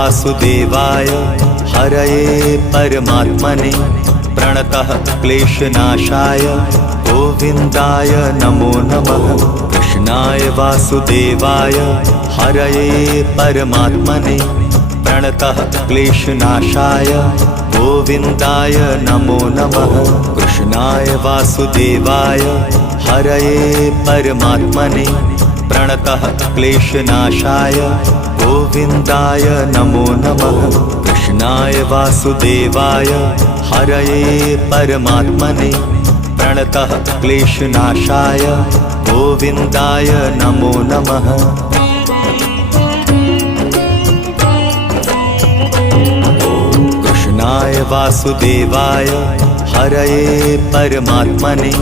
वासुदेवाय हरये परमात्मने प्रणतः क्लेशनाशाय गोविन्दाय नमो नमः। कृष्णाय वासुदेवाय हरये परमात्मने प्रणतः क्लेशनाशाय गोविन्दाय नमो नमः। कृष्णाय वासुदेवाय हरये परमात्मने प्रणतः क्लेशनाशाय गोविन्दाय नमो नमः। कृष्णाय वासुदेवाय हरये परमात्मने प्रणतः क्लेशनाशाय गोविन्दाय नमो नमः। कृष्णाय वासुदेवाय हरये परमात्मने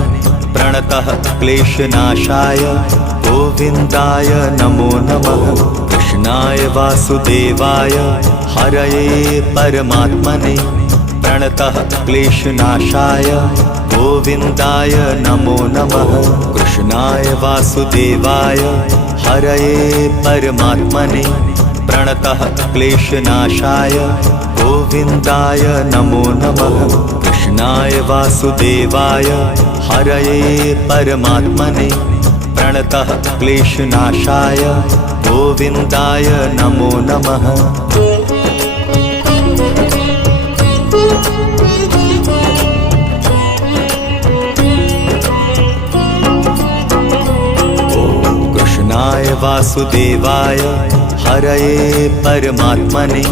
प्रणतः क्लेशनाशाय गोविन्दाय नमो नमः। कृष्णाय वासुदेवाय हरये परमात्मने प्रणतः क्लेशनाशाय गोविन्दाय नमो नमः। कृष्णाय वासुदेवाय हरये परमात्मने प्रणतः क्लेशनाशाय गोविन्दाय नमो नमः। कृष्णाय वासुदेवाय हरये परमात्मने प्रणतः क्लेशनाशाय गोविन्दाय नमो नमः। कृष्णाय वासुदेवाय हरये परमात्मने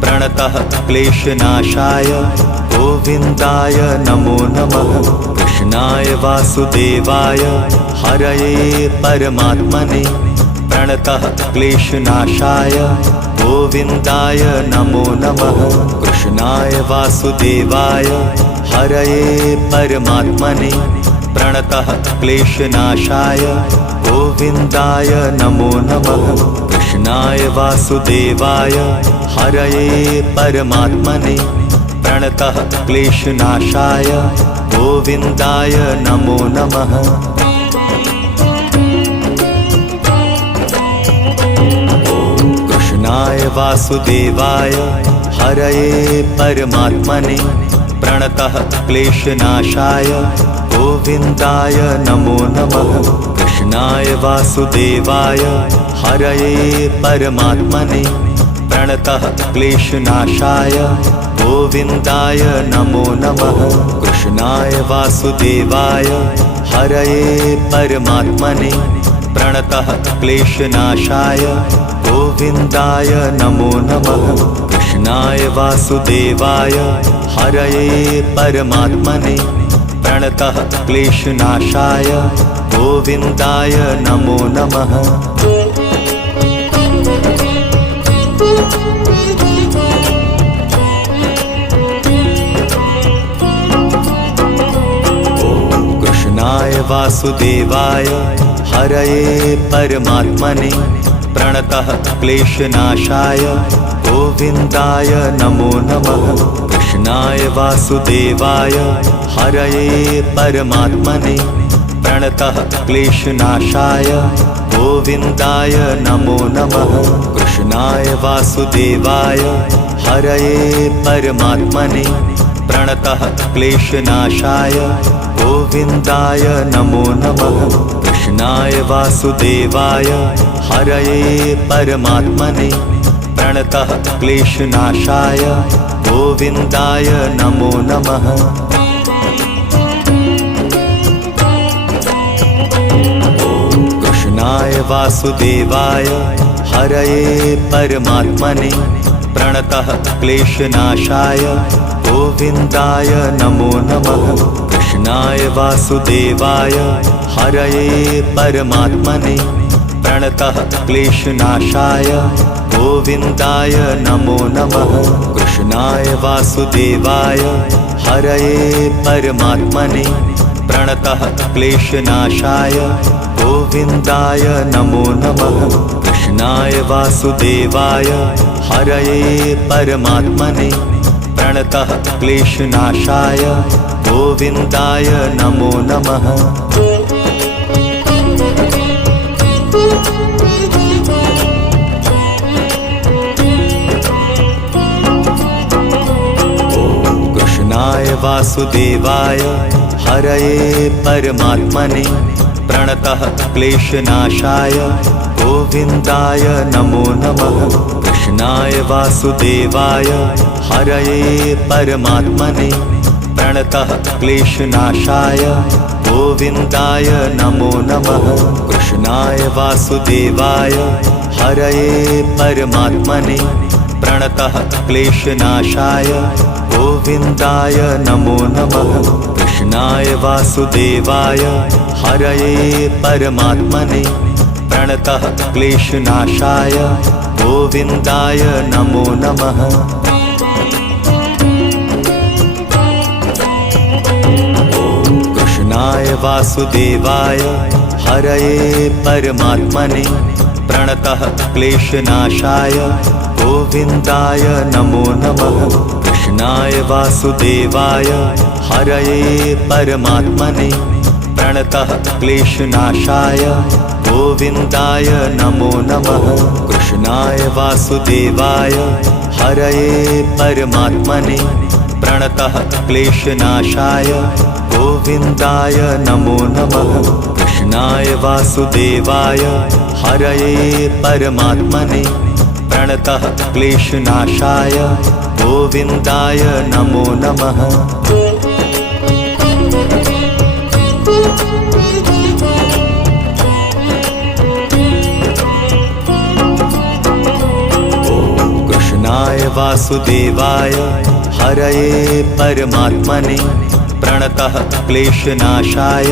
प्रणतः क्लेशनाशाय गोविन्दाय नमो नमः। कृष्णाय वासुदेवाय हरये परमात्मने प्रणतः क्लेशनाशाय गोविन्दाय नमो नमः। कृष्णाय वासुदेवाय हरये परमात्मने प्रणतः क्लेशनाशाय गोविन्दाय नमो नमः। कृष्णाय वासुदेवाय हरये परमात्मने प्रणतः क्लेशनाशाय गोविन्दाय नमो नमः। कृष्णाय वासुदेवाय हरये परमात्मने प्रणतः क्लेशनाशाय गोविन्दाय नमो नमः। कृष्णाय वासुदेवाय हरये परमात्मने प्रणतः क्लेशनाशाय गोविन्दाय नमो नमः। कृष्णाय वासुदेवाय हरये परमात्मने प्रणतः क्लेशनाशाय गोविन्दाय नमो नमः। कृष्णाय वासुदेवाय हरये परमात्मने प्रणतः क्लेशनाशाय गोविन्दाय नमो नमः। कृष्णाय वासुदेवाय हरये परमात्मने प्रणतः क्लेशनाशाय गोविन्दाय नमो नमः। कृष्णाय वासुदेवाय हरये परमात्मने प्रणतः क्लेशनाशाय गोविन्दाय नमो नमः। कृष्णाय वासुदेवाय हरये परमात्मने प्रणतः क्लेशनाशाय गोविन्दाय नमो नमः। कृष्णाय वासुदेवाय हरये परमात्मने प्रणतः क्लेशनाशाय गोविन्दाय नमो नमः। कृष्णाय वासुदेवाय हरये परमात्मने प्रणतः क्लेशनाशाय गोविन्दाय नमो नमः। कृष्णाय वासुदेवाय हरये परमात्मने प्रणतः क्लेशनाशाय गोविन्दाय नमो नमः। कृष्णाय वासुदेवाय हरये परमात्मने प्रणतः क्लेशनाशाय गोविन्दाय नमो नमः। कृष्णाय वासुदेवाय हरये परमात्मने प्रणतः क्लेशनाशाय गोविन्दाय नमो नमः। वासुदेवाय हरये परमात्मने प्रणतः क्लेशनाशाय गोविन्दाय नमो नमः। कृष्णाय वासुदेवाय हरये परमात्मने प्रणतः क्लेशनाशाय गोविन्दाय नमो नमः। कृष्णाय वासुदेवाय हरये परमात्मने प्रणतः क्लेशनाशाय गोविन्दाय नमो नमः। कृष्णाय वासुदेवाय हरये परमात्मने प्रणतः क्लेशनाशाय गोविन्दाय नमो नमः। कृष्णाय वासुदेवाय हरये परमात्मने प्रणतः क्लेशनाशाय गोविन्दाय नमो नमः। कृष्णाय वासुदेवाय हरये परमात्मने प्रणतः क्लेशनाशाय गोविन्दाय नमो नमः। कृष्णाय वासुदेवाय हरये परमात्मने प्रणतः क्लेशनाशाय गोविन्दाय नमो नमः। कृष्णाय वासुदेवाय हरये परमात्मने प्रणतः क्लेशनाशाय गोविन्दाय नमो नमः। कृष्णाय वासुदेवाय हरये परमात्मने प्रणतः क्लेशनाशाय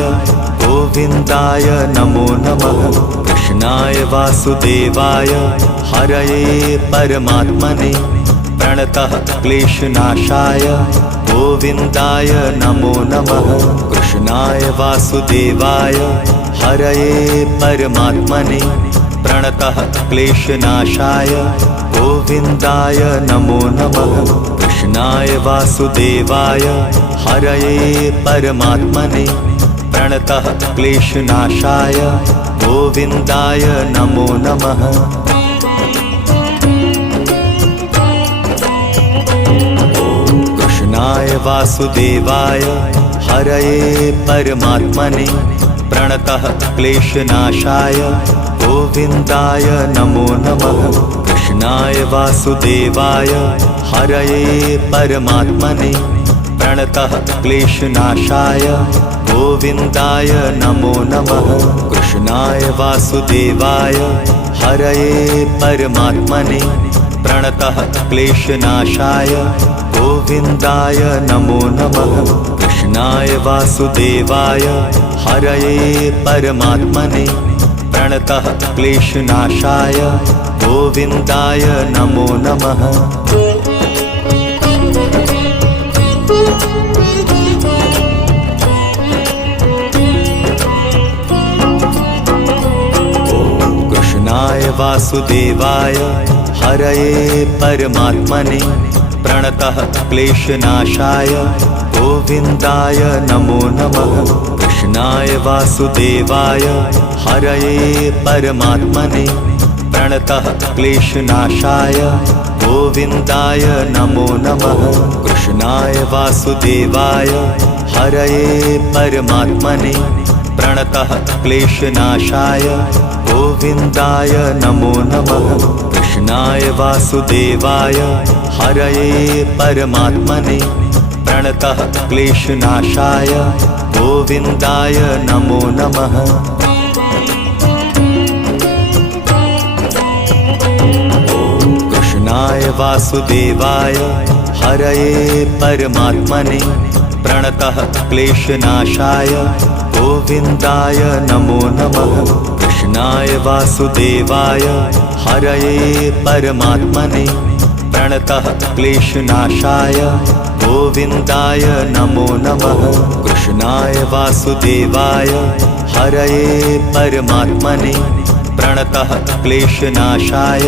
गोविन्दाय नमो नमः। कृष्णाय वासुदेवाय हरये परमात्मने प्रणतः क्लेशनाशाय गोविन्दाय नमो नमः। कृष्णाय वासुदेवाय हरये परमात्मने प्रणतः क्लेशनाशाय गोविन्दाय नमो नमः। कृष्णाय वासुदेवाय हरये परमात्मने प्रणतः क्लेशनाशाय गोविन्दाय नमो नमः। कृष्णाय वासुदेवाय हरये परमात्मने प्रणतः क्लेशनाशाय गोविन्दाय नमो नमः। कृष्णाय वासुदेवाय हरये परमात्मने प्रणतः क्लेशनाशाय गोविन्दाय नमो नमः। कृष्णाय वासुदेवाय हरये परमात्मने प्रणतः क्लेशनाशाय गोविन्दाय नमो नमः। कृष्णाय वासुदेवाय हरये परमात्मने प्रणतः क्लेशनाशाय गोविन्दाय नमो नमः। कृष्णाय वासुदेवाय हरये परमात्मने प्रणतः क्लेशनाशाय गोविन्दाय नमो नमः। कृष्णाय वासुदेवाय हरये परमात्मने प्रणतः क्लेशनाशाय गोविन्दाय नमो नमः। कृष्णाय वासुदेवाय हरये परमात्मने प्रणतः क्लेशनाशाय गोविन्दाय नमो नमः। कृष्णाय वासुदेवाय हरये परमात्मने प्रणतः क्लेशनाशाय गोविन्दाय नमो नमः। कृष्णाय वासुदेवाय हरये परमात्मने प्रणतः क्लेशनाशाय गोविन्दाय नमो नमः। कृष्णाय वासुदेवाय हरये परमात्मने प्रणतः क्लेशनाशाय गोविन्दाय नमो नमः। कृष्णाय वासुदेवाय हरये परमात्मने प्रणतः क्लेशनाशाय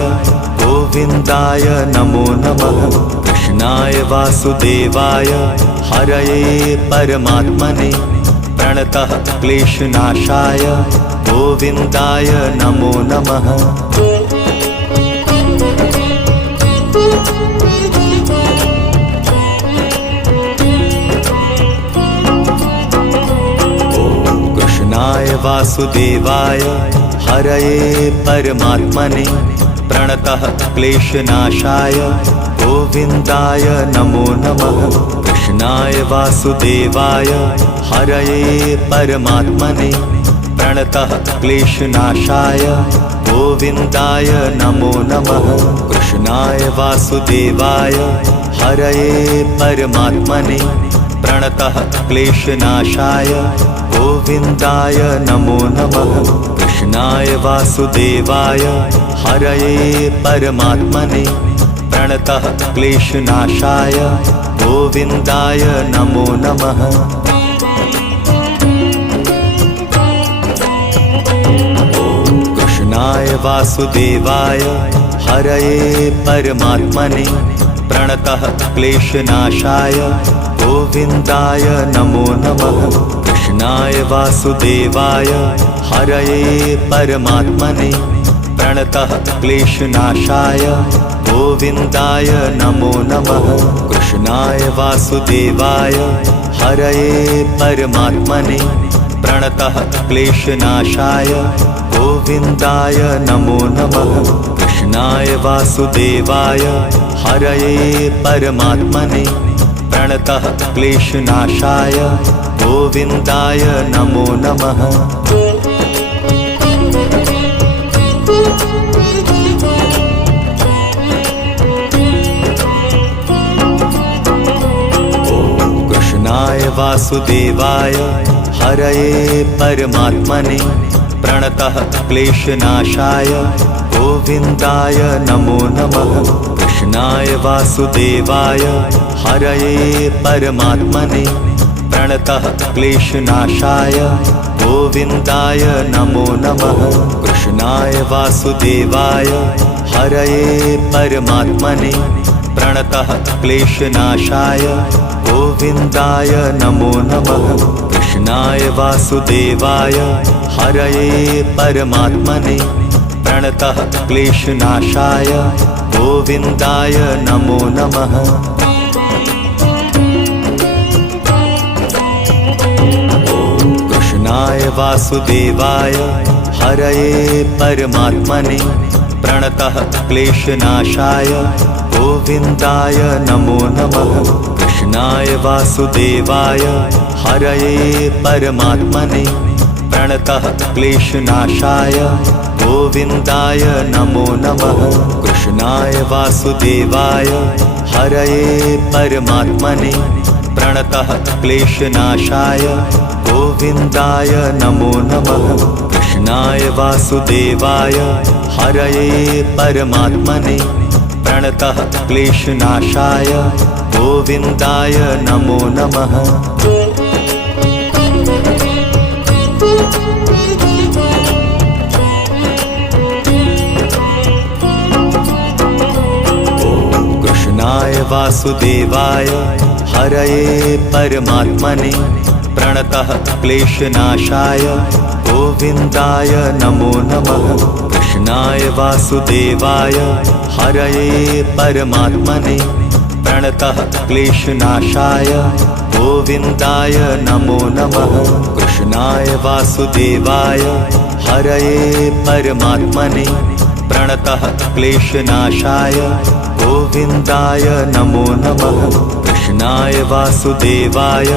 गोविन्दाय नमो नमः। कृष्णाय वासुदेवाय हरये परमात्मने प्रणतः क्लेशनाशाय गोविन्दाय नमो नमः। वासुदेवाय हरये परमात्मने प्रणतः क्लेशनाशाय गोविन्दाय नमो नमः। कृष्णाय वासुदेवाय हरये परमात्मने प्रणतः क्लेशनाशाय गोविन्दाय नमो नमः। कृष्णाय वासुदेवाय हरये परमात्मने प्रणतः क्लेशनाशाय गोविन्दाय नमो नमः। कृष्णाय वासुदेवाय हरये परमात्मने प्रणतः क्लेशनाशाय गोविन्दाय नमो नमः। कृष्णाय वासुदेवाय हरये परमात्मने प्रणतः क्लेशनाशाय गोविन्दाय नमो नमः। कृष्णाय वासुदेवाय हरये परमात्मने प्रणतः क्लेशनाशाय गोविन्दाय नमो नमः। कृष्णाय वासुदेवाय हरये परमात्मने प्रणतः क्लेशनाशाय गोविन्दाय नमो नमः। कृष्णाय वासुदेवाय हरये परमात्मने प्रणतः क्लेशनाशाय गोविन्दाय नमो नमः। कृष्णाय वासुदेवाय हरये परमात्मने प्रणतः क्लेशनाशाय गोविन्दाय नमो नमः। कृष्णाय वासुदेवाय हरये परमात्मने प्रणतः क्लेशनाशाय गोविन्दाय नमो नमः। कृष्णाय वासुदेवाय हरये परमात्मने प्रणतः क्लेशनाशाय गोविन्दाय नमो नमः। कृष्णाय वासुदेवाय हरये परमात्मने प्रणतः क्लेशनाशाय गोविन्दाय नमो नमः। कृष्णाय वासुदेवाय हरये परमात्मने प्रणतः क्लेशनाशाय गोविन्दाय नमो नमः। कृष्णाय वासुदेवाय हरये परमात्मने प्रणतः क्लेशनाशाय गोविन्दाय नमो नमः। कृष्णाय वासुदेवाय हरये परमात्मने प्रणतः क्लेशनाशाय गोविन्दाय नमो नमः। कृष्णाय वासुदेवाय हरये परमात्मने प्रणतः क्लेशनाशाय गोविन्दाय नमो नमः। कृष्णाय वासुदेवाय हरये परमात्मने प्रणतः क्लेशनाशाय गोविन्दाय नमो नमः। कृष्णाय वासुदेवाय हरये परमात्मने प्रणतः क्लेशनाशाय गोविन्दाय नमो नमः। कृष्णाय वासुदेवाय हरये परमात्मने प्रणतः क्लेशनाशाय गोविन्दाय नमो नमः। कृष्णाय वासुदेवाय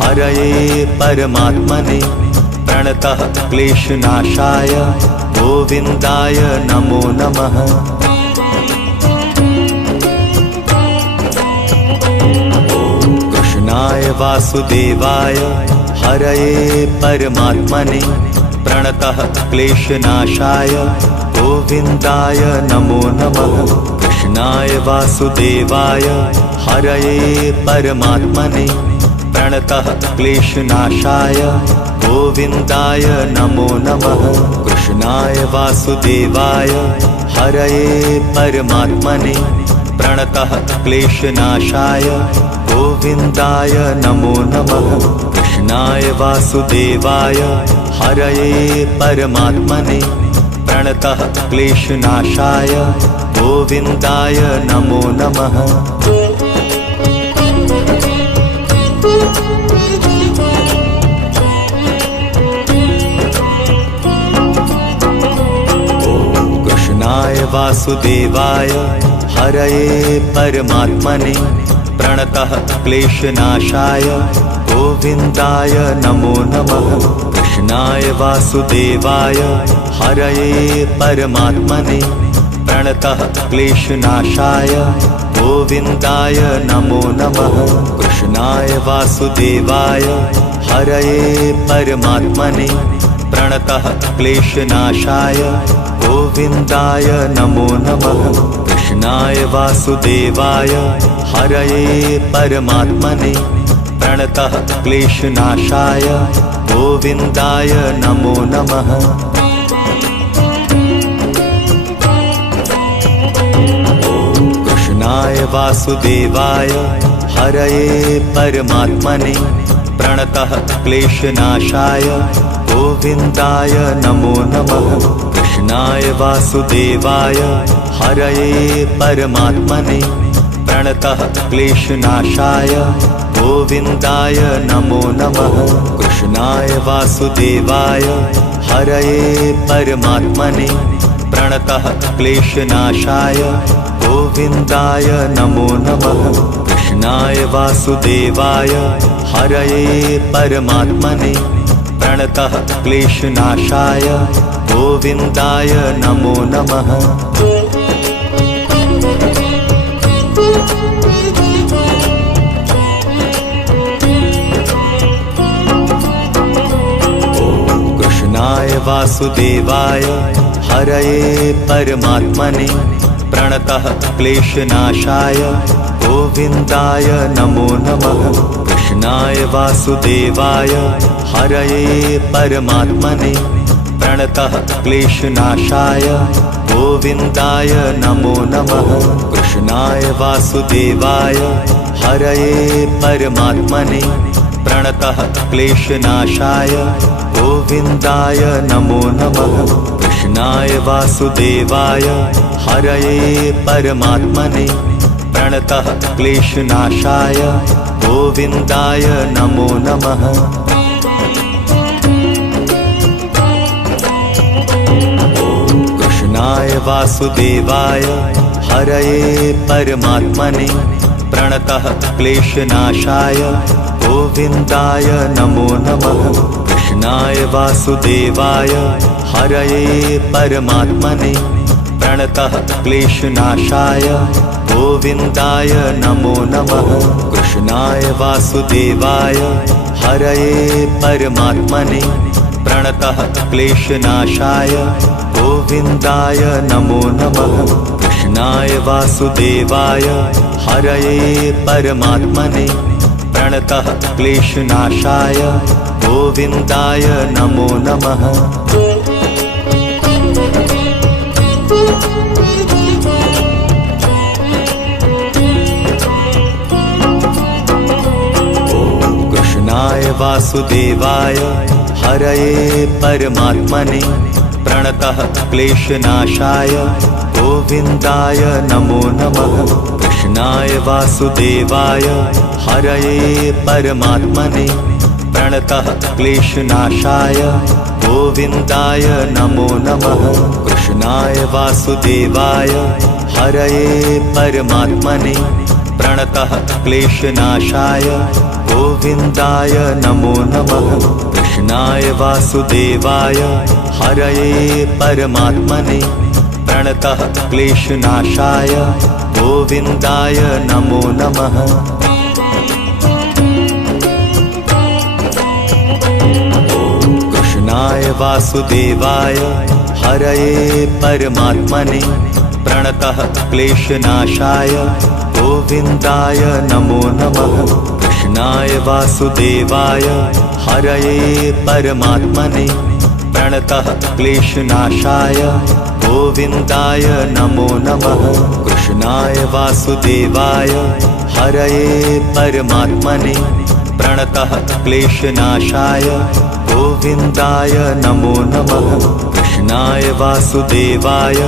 हरये परमात्मने प्रणतः क्लेशनाशाय गोविन्दाय नमो नमः। कृष्णाय वासुदेवाय हरये परमात्मने प्रणतः क्लेशनाशाय गोविन्दाय नमो नमः। कृष्णाय वासुदेवाय हरये परमात्मने प्रणतः क्लेशनाशाय गोविन्दाय नमो नमः। कृष्णाय वासुदेवाय हरये परमात्मने प्रणतः क्लेशनाशाय गोविन्दाय नमो नमः। कृष्णाय वासुदेवाय हरये परमात्मने प्रणतः क्लेशनाशाय गोविन्दाय नमो नमः। कृष्णाय वासुदेवाय हरये परमात्मने प्रणतः क्लेशनाशाय गोविन्दाय नमो नमः। कृष्णाय वासुदेवाय हरये परमात्मने प्रणतः क्लेशनाशाय गोविन्दाय नमो नमः। कृष्णाय वासुदेवाय हरये परमात्मने प्रणतः क्लेशनाशाय गोविन्दाय नमो नमः। कृष्णाय वासुदेवाय हरये परमात्मने प्रणतः क्लेशनाशाय गोविन्दाय नमो नमः। कृष्णाय वासुदेवाय हरये परमात्मने प्रणतः क्लेशनाशाय गोविन्दाय नमो नमः। कृष्णाय वासुदेवाय हरये परमात्मने प्रणतः क्लेशनाशाय गोविन्दाय नमो नमः। कृष्णाय वासुदेवाय हरये परमात्मने प्रणतः क्लेशनाशाय गोविन्दाय नमो नमः। कृष्णाय वासुदेवाय हरये परमात्मने प्रणतः क्लेशनाशाय गोविन्दाय नमो नमः। कृष्णाय वासुदेवाय हरये परमात्मने प्रणतः क्लेशनाशाय गोविन्दाय नमो नमः। कृष्णाय वासुदेवाय हरये परमात्मने प्रणतः क्लेशनाशाय गोविन्दाय नमो नमः। कृष्णाय वासुदेवाय हरये परमात्मने प्रणतः क्लेशनाशाय गोविन्दाय नमो नमः। कृष्णाय वासुदेवाय हरये परमात्मने प्रणतः क्लेशनाशाय गोविन्दाय नमो नमः। कृष्णाय वासुदेवाय हरये परमात्मने प्रणतः क्लेशनाशाय गोविन्दाय नमो नमः। कृष्णाय वासुदेवाय हरये परमात्मने प्रणतः क्लेशनाशाय गोविन्दाय नमो नमः। कृष्णाय वासुदेवाय हरये परमात्मने प्रणतः क्लेशनाशाय गोविन्दाय नमो नमः। कृष्णाय वासुदेवाय हरये परमात्मने प्रणतः क्लेशनाशाय गोविन्दाय नमो नमः। कृष्णाय वासुदेवाय हरये परमात्मने प्रणतः क्लेशनाशाय गोविन्दाय नमो नमः। कृष्णाय वासुदेवाय हरये परमात्मने प्रणतः क्लेशनाशाय गोविन्दाय नमो नमः। कृष्णाय वासुदेवाय हरये परमात्मने प्रणतः क्लेशनाशाय गोविन्दाय नमो नमः। कृष्णाय वासुदेवाय हरये परमात्मने प्रणतः क्लेशनाशाय गोविन्दाय नमो नमः। कृष्णाय वासुदेवाय हरये परमात्मने प्रणतः क्लेशनाशाय गोविन्दाय नमो नमः। कृष्णाय वासुदेवाय हरये परमात्मने प्रणतः क्लेशनाशाय गोविन्दाय नमो नमः। कृष्णाय वासुदेवाय हरये परमात्मने प्रणतः क्लेशनाशाय गोविन्दाय नमो नमः। कृष्णाय वासुदेवाय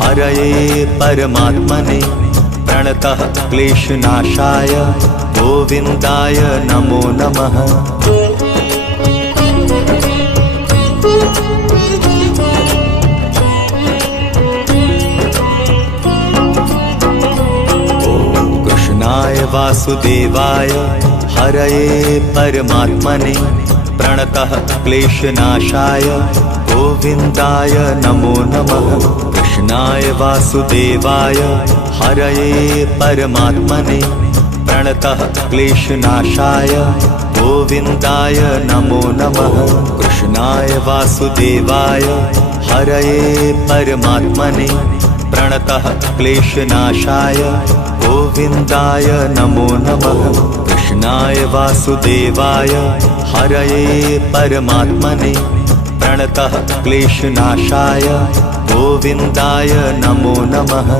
हरये परमात्मने प्रणतः क्लेशनाशाय गोविन्दाय नमो नमः। कृष्णाय वासुदेवाय हरये परमात्मने प्रणतः क्लेशनाशाय गोविन्दाय नमो नमः। कृष्णाय वासुदेवाय हरये परमात्मने प्रणतः क्लेशनाशाय गोविन्दाय नमो नमः। कृष्णाय वासुदेवाय हरये परमात्मने प्रणतः क्लेशनाशाय गोविन्दाय नमो नमः। कृष्णाय वासुदेवाय हरये परमात्मने प्रणतः क्लेशनाशाय गोविन्दाय नमो नमः।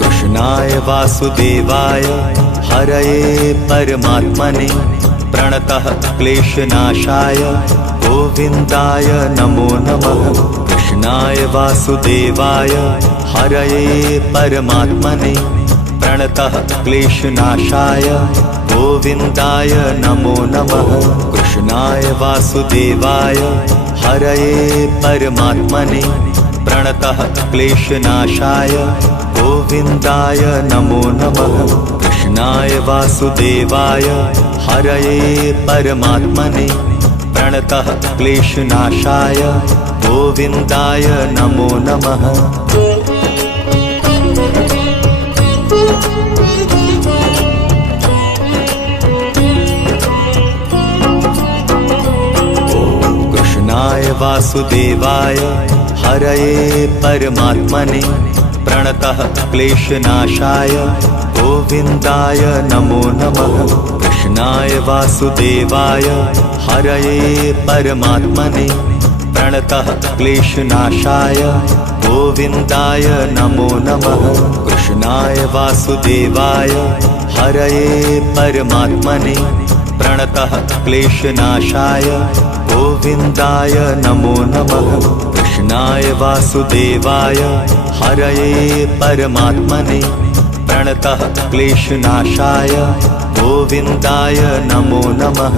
कृष्णाय वासुदेवाय हरये परमात्मने प्रणतः क्लेशनाशाय गोविन्दाय नमो नमः। कृष्णाय वासुदेवाय हरये परमात्मने प्रणतः क्लेशनाशाय गोविन्दाय नमो नमः। कृष्णाय वासुदेवाय हरये परमात्मने प्रणतः क्लेशनाशाय गोविन्दाय नमो नमः। कृष्णाय वासुदेवाय हरये परमात्मने प्रणतः क्लेशनाशाय गोविन्दाय नमो नमः। कृष्णाय वासुदेवाय हरये परमात्मने प्रणतः क्लेशनाशाय गोविन्दाय नमो नमः। कृष्णाय वासुदेवाय हरये परमात्मने प्रणतः क्लेशनाशाय गोविन्दाय नमो नमः। कृष्णाय वासुदेवाय हरये परमात्मने प्रणतः क्लेशनाशाय गोविन्दाय नमो नमः। कृष्णाय वासुदेवाय हरये परमात्मने प्रणतः क्लेशनाशाय गोविन्दाय नमो नमः।